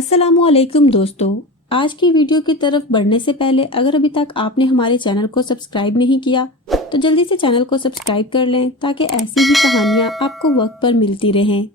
अस्सलामुअलैकुम दोस्तों, आज की वीडियो की तरफ बढ़ने से पहले अगर अभी तक आपने हमारे चैनल को सब्सक्राइब नहीं किया तो जल्दी से चैनल को सब्सक्राइब कर लें ताकि ऐसी ही कहानियाँ आपको वक्त पर मिलती रहें।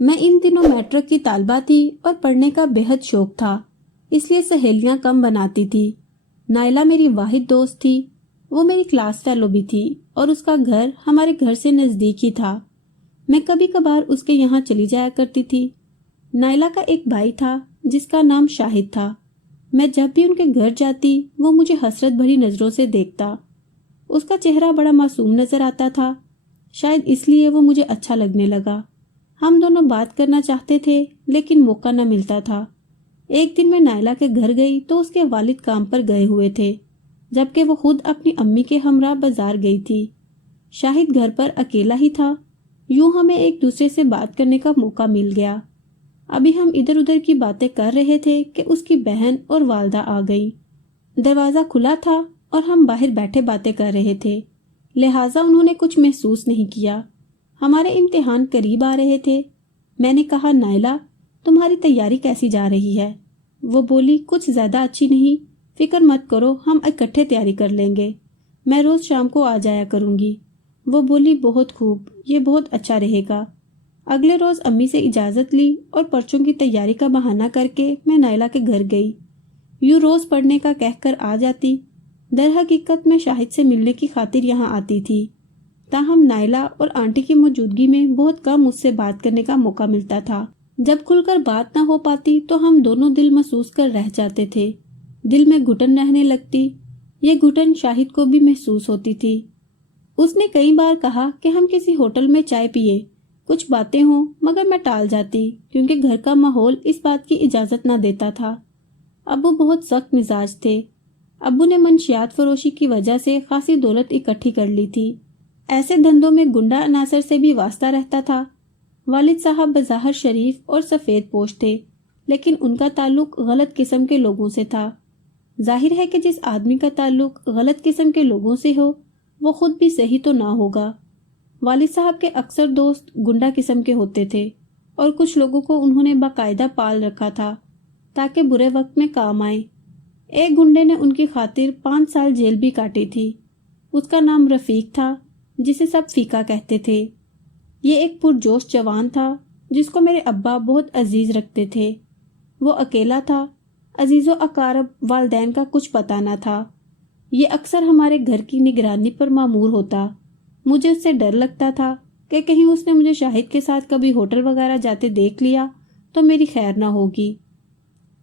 मैं इन दिनों मैट्रिक की तालबा थी और पढ़ने का बेहद शौक था, इसलिए सहेलियाँ कम बनाती थी। नायला मेरी वाहिद दोस्त थी। वो मेरी क्लास फेलो भी थी और उसका घर हमारे घर से नज़दीक ही था। मैं कभी कभार उसके यहाँ चली जाया करती थी। नायला का एक भाई था जिसका नाम शाहिद था। मैं जब भी उनके घर जाती वो मुझे हसरत भरी नज़रों से देखता। उसका चेहरा बड़ा मासूम नज़र आता था, शायद इसलिए वो मुझे अच्छा लगने लगा। हम दोनों बात करना चाहते थे लेकिन मौका न मिलता था। एक दिन मैं नायला के घर गई तो उसके वालिद काम पर गए हुए थे, जबकि वो खुद अपनी अम्मी के हमरा बाजार गई थी। शाहिद घर पर अकेला ही था। यूं हमें एक दूसरे से बात करने का मौका मिल गया। अभी हम इधर उधर की बातें कर रहे थे कि उसकी बहन और वालदा आ गई। दरवाज़ा खुला था और हम बाहर बैठे बातें कर रहे थे, लिहाजा उन्होंने कुछ महसूस नहीं किया। हमारे इम्तिहान करीब आ रहे थे। मैंने कहा, नायला तुम्हारी तैयारी कैसी जा रही है? वो बोली, कुछ ज़्यादा अच्छी नहीं, फिक्र मत करो, हम इकट्ठे तैयारी कर लेंगे। मैं रोज़ शाम को आ जाया करूँगी। वो बोली, बहुत खूब, ये बहुत अच्छा रहेगा। अगले रोज़ अम्मी से इजाज़त ली और पर्चों की तैयारी का बहाना करके मैं नायला के घर गई। यूँ रोज़ पढ़ने का कहकर आ जाती। दर हकीकत मैं शाहिद से मिलने की खातिर यहाँ आती थी। ताहम नायला और आंटी की मौजूदगी में बहुत कम उससे बात करने का मौका मिलता था। जब खुलकर बात ना हो पाती तो हम दोनों दिल महसूस कर रह जाते थे। दिल में घुटन रहने लगती। ये घुटन शाहिद को भी महसूस होती थी। उसने कई बार कहा कि हम किसी होटल में चाय पिए, कुछ बातें हों, मगर मैं टाल जाती क्योंकि घर का माहौल इस बात की इजाज़त ना देता था। अब्बू बहुत सख्त मिजाज थे। अब्बू ने मंशियात फरोशी की वजह से खासी दौलत इकट्ठी कर ली थी। ऐसे धंधों में गुंडा अनासर से भी वास्ता रहता था। वालिद साहब बज़ाहिर शरीफ और सफ़ेद पोश थे, लेकिन उनका ताल्लुक गलत किस्म के लोगों से था। जाहिर है कि जिस आदमी का ताल्लुक गलत किस्म के लोगों से हो वो खुद भी सही तो ना होगा। वालिद साहब के अक्सर दोस्त गुंडा किस्म के होते थे और कुछ लोगों को उन्होंने बाकायदा पाल रखा था ताकि बुरे वक्त में काम आए। एक गुंडे ने उनकी खातिर 5 साल जेल भी काटी थी। उसका नाम रफ़ीक था, जिसे सब फीका कहते थे। ये एक पुरजोश जवान था जिसको मेरे अब्बा बहुत अजीज रखते थे। वो अकेला था, अजीज़ो अकारब वालदैन का कुछ पता न था। ये अक्सर हमारे घर की निगरानी पर मामूर होता। मुझे उससे डर लगता था कि कहीं उसने मुझे शाहिद के साथ कभी होटल वगैरह जाते देख लिया तो मेरी खैर ना होगी।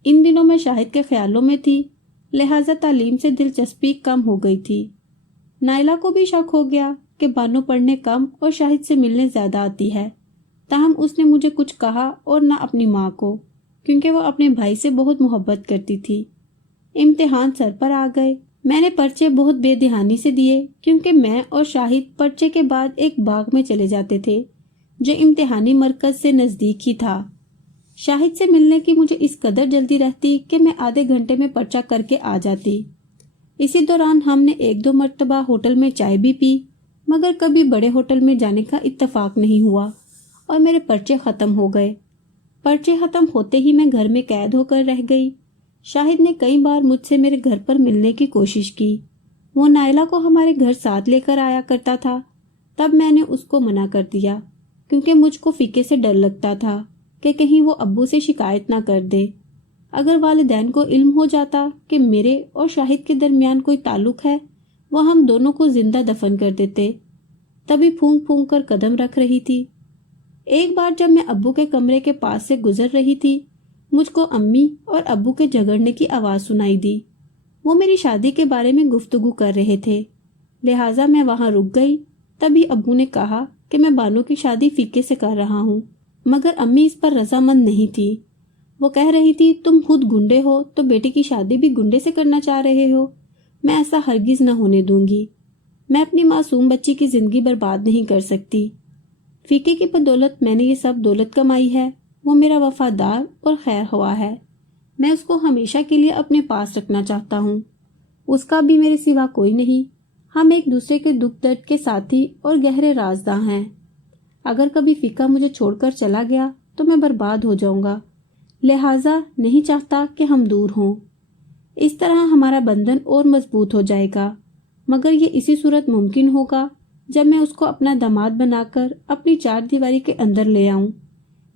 इन दिनों मैं शाहिद के ख्यालों में थी, लिहाजा तालीम से दिलचस्पी कम हो गई थी। नायला को भी शक हो गया कि बानो पढ़ने कम और शाहिद से मिलने ज़्यादा आती है। ताहम उसने मुझे कुछ कहा और ना अपनी माँ को, क्योंकि वो अपने भाई से बहुत मोहब्बत करती थी। इम्तिहान सर पर आ गए। मैंने पर्चे बहुत बेध्यानी से दिए क्योंकि मैं और शाहिद पर्चे के बाद एक बाग में चले जाते थे जो इम्तिहानी मरकज से नज़दीक ही था। शाहिद से मिलने की मुझे इस कदर जल्दी रहती कि मैं आधे घंटे में पर्चा करके आ जाती। इसी दौरान हमने 1-2 मरतबा होटल में चाय भी पी, मगर कभी बड़े होटल में जाने का इत्तफाक नहीं हुआ और मेरे पर्चे ख़त्म हो गए। पर्चे ख़त्म होते ही मैं घर में कैद होकर रह गई। शाहिद ने कई बार मुझसे मेरे घर पर मिलने की कोशिश की। वो नायला को हमारे घर साथ लेकर आया करता था। तब मैंने उसको मना कर दिया क्योंकि मुझको फ़िके से डर लगता था कि कहीं वो अब्बू से शिकायत ना कर दे। अगर वालिदैन को इल्म हो जाता कि मेरे और शाहिद के दरमियान कोई ताल्लुक है, वो हम दोनों को जिंदा दफन कर देते। तभी फूंक फूंक कर कदम रख रही थी। एक बार जब मैं अब्बू के कमरे के पास से गुजर रही थी, मुझको अम्मी और अब्बू के झगड़ने की आवाज़ सुनाई दी। वो मेरी शादी के बारे में गुफ्तगू कर रहे थे, लिहाजा मैं वहाँ रुक गई। तभी अब्बू ने कहा कि मैं बानो की शादी फीके से कर रहा हूँ, मगर अम्मी इस पर रजामंद नहीं थी। वो कह रही थी, तुम खुद गुंडे हो तो बेटी की शादी भी गुंडे से करना चाह रहे हो। मैं ऐसा हरगिज़ न होने दूंगी। मैं अपनी मासूम बच्ची की ज़िंदगी बर्बाद नहीं कर सकती। फीके की बदौलत मैंने ये सब दौलत कमाई है। वो मेरा वफादार और खैर ख्वाह है। मैं उसको हमेशा के लिए अपने पास रखना चाहता हूँ। उसका भी मेरे सिवा कोई नहीं। हम एक दूसरे के दुख दर्द के साथी और गहरे राजदां हैं। अगर कभी फीका मुझे छोड़कर चला गया तो मैं बर्बाद हो जाऊंगा, लिहाजा नहीं चाहता कि हम दूर हों। इस तरह हमारा बंधन और मजबूत हो जाएगा, मगर ये इसी सूरत मुमकिन होगा जब मैं उसको अपना दामाद बनाकर अपनी चार दीवारी के अंदर ले आऊं।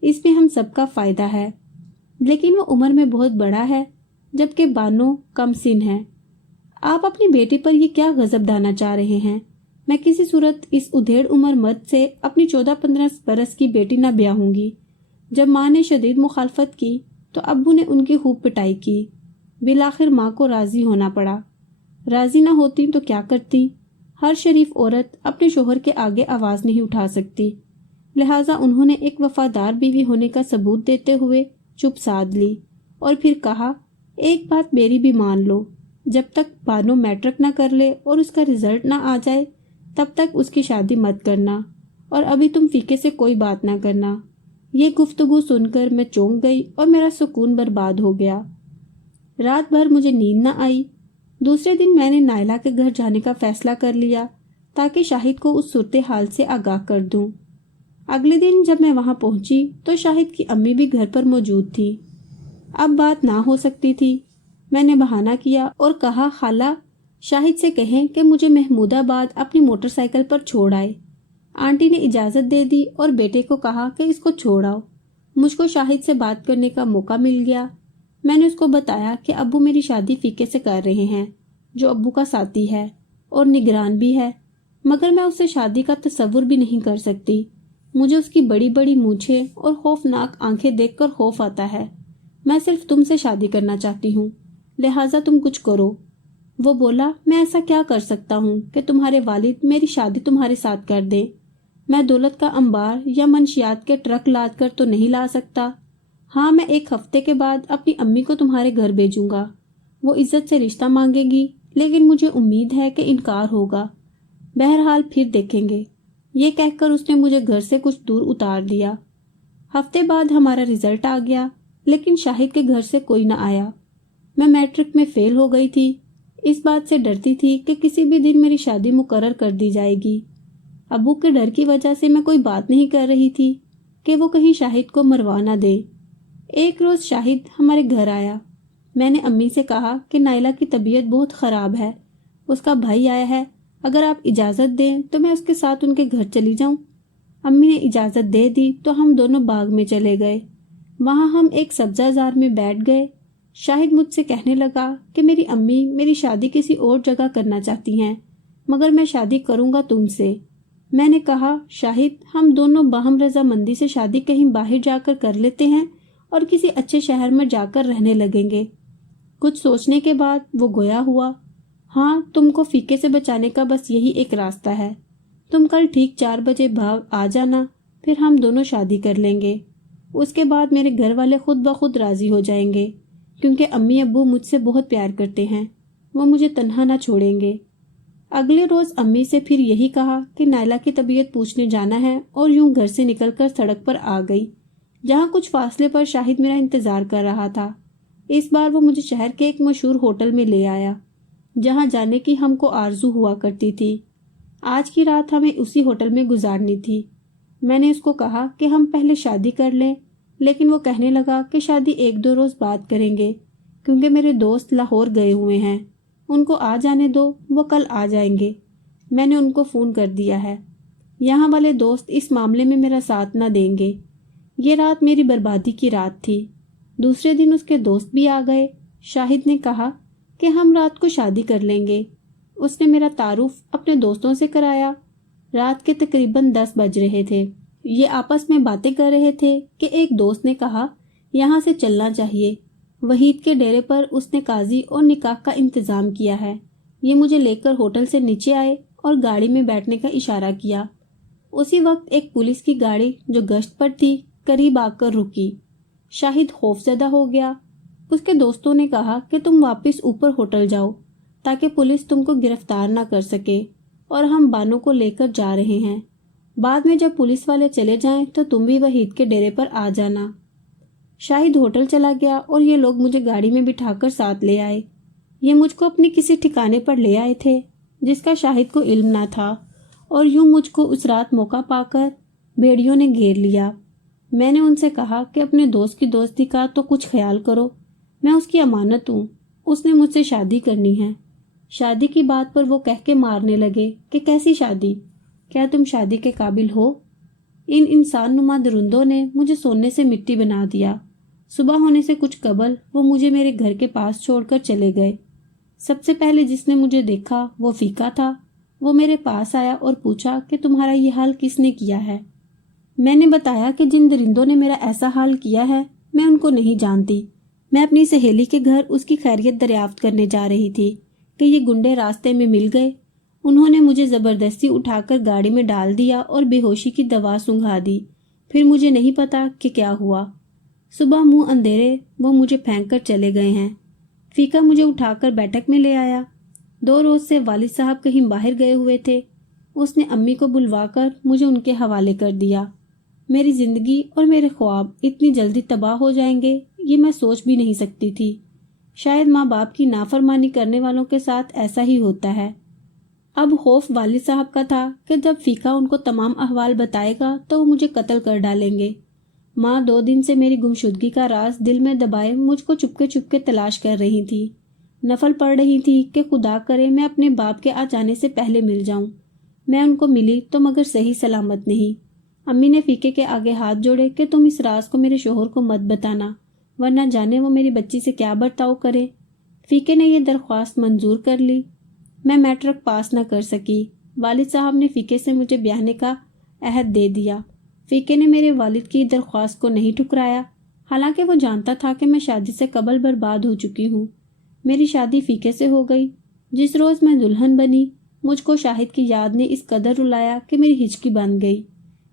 इसमें हम सबका फायदा है, लेकिन वो उम्र में बहुत बड़ा है, जबकि बानो कम सिन है। आप अपनी बेटी पर ये क्या गजब ढाना चाह रहे हैं? मैं किसी सूरत इस उधेड़ उम्र मर्द से अपनी 14-15 बरस की बेटी न ब्याहूंगी। जब माँ ने शदीद मुखालफत की तो अब्बू ने उनकी खूब पिटाई की। बिलाखिर माँ को राजी होना पड़ा। राजी ना होती तो क्या करती? हर शरीफ औरत अपने शोहर के आगे आवाज नहीं उठा सकती। लिहाजा उन्होंने एक वफादार बीवी होने का सबूत देते हुए चुप साध ली और फिर कहा, एक बात मेरी भी मान लो, जब तक बानो मैट्रिक ना कर ले और उसका रिजल्ट ना आ जाए तब तक उसकी शादी मत करना, और अभी तुम फीके से कोई बात ना करना। ये गुफ्तगू सुनकर मैं चौंक गई और मेरा सुकून बर्बाद हो गया। रात भर मुझे नींद न आई। दूसरे दिन मैंने नायला के घर जाने का फैसला कर लिया ताकि शाहिद को उस सूरत हाल से आगाह कर दूं। अगले दिन जब मैं वहां पहुंची तो शाहिद की अम्मी भी घर पर मौजूद थी। अब बात ना हो सकती थी। मैंने बहाना किया और कहा, खाला, शाहिद से कहें कि मुझे महमूदाबाद अपनी मोटरसाइकिल पर छोड़ आए। आंटी ने इजाज़त दे दी और बेटे को कहा कि इसको छोड़ आओ। मुझको शाहिद से बात करने का मौका मिल गया। मैंने उसको बताया कि अब्बू मेरी शादी फीके से कर रहे हैं, जो अब्बू का साथी है और निगरान भी है, मगर मैं उससे शादी का तसव्वुर भी नहीं कर सकती। मुझे उसकी बड़ी बड़ी मूछें और खौफनाक आंखें देखकर खौफ आता है। मैं सिर्फ तुमसे शादी करना चाहती हूँ, लिहाजा तुम कुछ करो। वो बोला, मैं ऐसा क्या कर सकता हूँ कि तुम्हारे वालिद मेरी शादी तुम्हारे साथ कर दें? मैं दौलत का अंबार या मंशियात के ट्रक लाद कर तो नहीं ला सकता। हाँ, मैं एक हफ्ते के बाद अपनी अम्मी को तुम्हारे घर भेजूंगा। वो इज्जत से रिश्ता मांगेगी, लेकिन मुझे उम्मीद है कि इनकार होगा। बहरहाल फिर देखेंगे। ये कहकर उसने मुझे घर से कुछ दूर उतार दिया। हफ्ते बाद हमारा रिजल्ट आ गया, लेकिन शाहिद के घर से कोई न आया। मैं मैट्रिक में फेल हो गई थी। इस बात से डरती थी कि किसी भी दिन मेरी शादी मुकर्रर कर दी जाएगी। अबू के डर की वजह से मैं कोई बात नहीं कर रही थी कि वो कहीं शाहिद को मरवा ना दे। एक रोज शाहिद हमारे घर आया। मैंने अम्मी से कहा कि नायला की तबीयत बहुत ख़राब है, उसका भाई आया है, अगर आप इजाज़त दें तो मैं उसके साथ उनके घर चली जाऊं। अम्मी ने इजाज़त दे दी तो हम दोनों बाग में चले गए। वहां हम एक सब्ज़ाजार में बैठ गए। शाहिद मुझसे कहने लगा कि मेरी अम्मी मेरी शादी किसी और जगह करना चाहती हैं, मगर मैं शादी करूंगा तुमसे। मैंने कहा, शाहिद, हम दोनों बाहम रजामंदी से शादी कहीं बाहर जाकर कर लेते हैं और किसी अच्छे शहर में जाकर रहने लगेंगे। कुछ सोचने के बाद वो गोया हुआ, हाँ, तुमको फीके से बचाने का बस यही एक रास्ता है। तुम कल ठीक 4 बजे भाग आ जाना, फिर हम दोनों शादी कर लेंगे। उसके बाद मेरे घर वाले खुद ब खुद राजी हो जाएंगे, क्योंकि अम्मी अब्बू मुझसे बहुत प्यार करते हैं। वो मुझे तन्हा ना छोड़ेंगे। अगले रोज अम्मी से फिर यही कहा कि नायला की तबीयत पूछने जाना है, और यूं घर से निकलकर सड़क पर आ गई, जहां कुछ फासले पर शाहिद मेरा इंतजार कर रहा था। इस बार वो मुझे शहर के एक मशहूर होटल में ले आया, जहां जाने की हमको आरजू हुआ करती थी। आज की रात हमें उसी होटल में गुजारनी थी। मैंने उसको कहा कि हम पहले शादी कर लें, लेकिन वो कहने लगा कि शादी 1-2 रोज बाद करेंगे, क्योंकि मेरे दोस्त लाहौर गए हुए हैं, उनको आ जाने दो, वो कल आ जाएंगे। मैंने उनको फ़ोन कर दिया है। यहाँ वाले दोस्त इस मामले में मेरा साथ ना देंगे। ये रात मेरी बर्बादी की रात थी। दूसरे दिन उसके दोस्त भी आ गए। शाहिद ने कहा कि हम रात को शादी कर लेंगे। उसने मेरा तारुफ अपने दोस्तों से कराया। रात के तकरीबन 10 बज रहे थे। ये आपस में बातें कर रहे थे कि एक दोस्त ने कहा, यहाँ से चलना चाहिए। वहीद के डेरे पर उसने काजी और निकाह का इंतजाम किया है। ये मुझे लेकर होटल से नीचे आए और गाड़ी में बैठने का इशारा किया। उसी वक्त एक पुलिस की गाड़ी जो गश्त पर थी करीब आकर रुकी। शाहिद खौफजदा हो गया। उसके दोस्तों ने कहा कि तुम वापस ऊपर होटल जाओ, ताकि पुलिस तुमको गिरफ्तार ना कर सके, और हम बानो को लेकर जा रहे हैं। बाद में जब पुलिस वाले चले जाएं तो तुम भी वहीद के डेरे पर आ जाना। शाहिद होटल चला गया और ये लोग मुझे गाड़ी में बिठाकर साथ ले आए। ये मुझको अपने किसी ठिकाने पर ले आए थे जिसका शाहिद को इल्म ना था, और यूं मुझको उस रात मौका पाकर भेड़ियों ने घेर लिया। मैंने उनसे कहा कि अपने दोस्त की दोस्ती का तो कुछ ख्याल करो, मैं उसकी अमानत हूँ, उसने मुझसे शादी करनी है। शादी की बात पर वो कह के मारने लगे कि कैसी शादी, क्या तुम शादी के काबिल हो? इन इंसान नुमा दरिंदों ने मुझे सोने से मिट्टी बना दिया। सुबह होने से कुछ कबल वो मुझे मेरे घर के पास छोड़कर चले गए। सबसे पहले जिसने मुझे देखा वो फीका था। वो मेरे पास आया और पूछा कि तुम्हारा ये हाल किसने किया है। मैंने बताया कि जिन दरिंदों ने मेरा ऐसा हाल किया है मैं उनको नहीं जानती। मैं अपनी सहेली के घर उसकी खैरियत दरियाफ्त करने जा रही थी कि ये गुंडे रास्ते में मिल गए। उन्होंने मुझे ज़बरदस्ती उठाकर गाड़ी में डाल दिया और बेहोशी की दवा सूंघा दी। फिर मुझे नहीं पता कि क्या हुआ। सुबह मुंह अंधेरे वो मुझे फेंक कर चले गए हैं। फीका मुझे उठाकर बैठक में ले आया। 2 रोज से वालिद साहब कहीं बाहर गए हुए थे। उसने अम्मी को बुलवाकर मुझे उनके हवाले कर दिया। मेरी जिंदगी और मेरे ख्वाब इतनी जल्दी तबाह हो जाएंगे ये मैं सोच भी नहीं सकती थी। शायद माँ बाप की नाफरमानी करने वालों के साथ ऐसा ही होता है। अब खौफ वालिद साहब का था कि जब फीका उनको तमाम अहवाल बताएगा तो वो मुझे कत्ल कर डालेंगे। माँ 2 दिन से मेरी गुमशुदगी का राज दिल में दबाए मुझको चुपके चुपके तलाश कर रही थी। नफल पड़ रही थी कि खुदा करे मैं अपने बाप के आ जाने से पहले मिल जाऊं। मैं उनको मिली तो मगर सही सलामत नहीं। अम्मी ने फीके के आगे हाथ जोड़े कि तुम इस राज को मेरे शोहर को मत बताना, वरना जाने वो मेरी बच्ची से क्या बर्ताव करे। फीके ने यह दरख्वास्त मंजूर कर ली। मैं मैट्रिक पास न कर सकी। वालिद साहब ने फीके से मुझे ब्याहने का अहद दे दिया। फीके ने मेरे वालिद की दरख्वास्त को नहीं ठुकराया, हालांकि वो जानता था कि मैं शादी से कबल बर्बाद हो चुकी हूँ। मेरी शादी फीके से हो गई। जिस रोज़ मैं दुल्हन बनी मुझको शाहिद की याद ने इस कदर रुलाया कि मेरी हिचकी बन गई।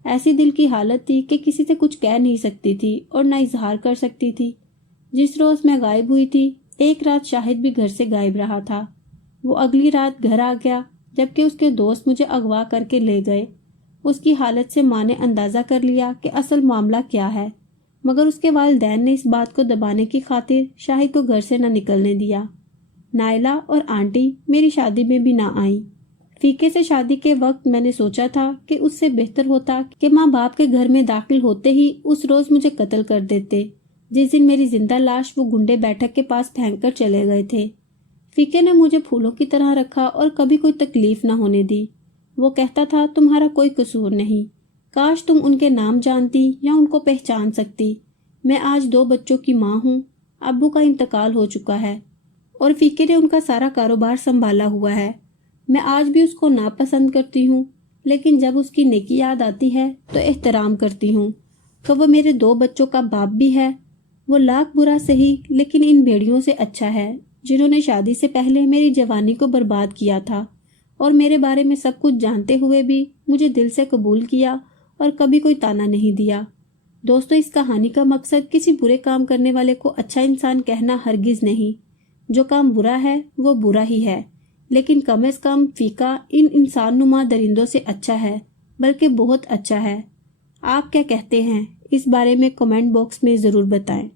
ऐसी दिल की हालत थी कि किसी से कुछ कह नहीं सकती थी और न इजहार कर सकती थी। जिस रोज़ मैं गायब हुई थी एक रात शाहिद भी घर से गायब रहा था। वो अगली रात घर आ गया जबकि उसके दोस्त मुझे अगवा करके ले गए। उसकी हालत से माँ ने अंदाज़ा कर लिया कि असल मामला क्या है, मगर उसके वालिदैन ने इस बात को दबाने की खातिर शाहिद को घर से न निकलने दिया। नायला और आंटी मेरी शादी में भी ना आई। फीके से शादी के वक्त मैंने सोचा था कि उससे बेहतर होता कि माँ बाप के घर में दाखिल होते ही उस रोज़ मुझे कत्ल कर देते, जिस दिन मेरी जिंदा लाश वो गुंडे बैठक के पास फेंक कर चले गए थे। फीके ने मुझे फूलों की तरह रखा और कभी कोई तकलीफ न होने दी। वो कहता था तुम्हारा कोई कसूर नहीं, काश तुम उनके नाम जानती या उनको पहचान सकती। मैं आज 2 बच्चों की माँ हूँ। अब्बू का इंतकाल हो चुका है और फीके ने उनका सारा कारोबार संभाला हुआ है। मैं आज भी उसको नापसंद करती हूँ, लेकिन जब उसकी नेकी याद आती है तो एहतराम करती हूँ कि वो मेरे 2 बच्चों का बाप भी है। वो लाख बुरा सही लेकिन इन भेड़ियों से अच्छा है जिन्होंने शादी से पहले मेरी जवानी को बर्बाद किया था और मेरे बारे में सब कुछ जानते हुए भी मुझे दिल से कबूल किया और कभी कोई ताना नहीं दिया। दोस्तों, इस कहानी का मकसद किसी बुरे काम करने वाले को अच्छा इंसान कहना हरगिज नहीं। जो काम बुरा है वो बुरा ही है, लेकिन कम से कम फीका इन इंसान नुमा दरिंदों से अच्छा है, बल्कि बहुत अच्छा है। आप क्या कहते हैं इस बारे में कमेंट बॉक्स में ज़रूर बताएं।